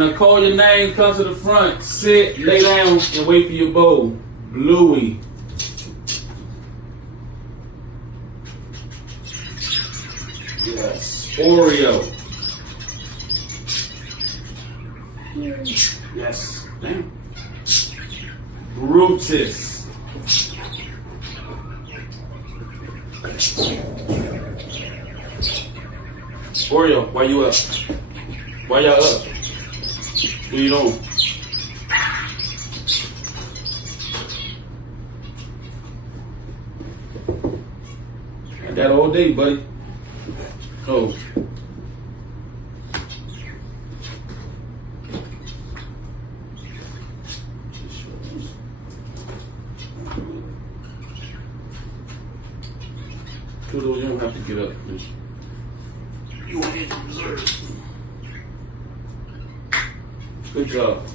When I call your name, come to the front, sit, lay down, and wait for your bowl. Bluey. Yes. Oreo. Yes. Damn. Brutus. Oreo, why you up? Why y'all up? What you doing? I got all day, buddy. Oh. Kudo, you don't have to get up. You want to get reserved. Good job.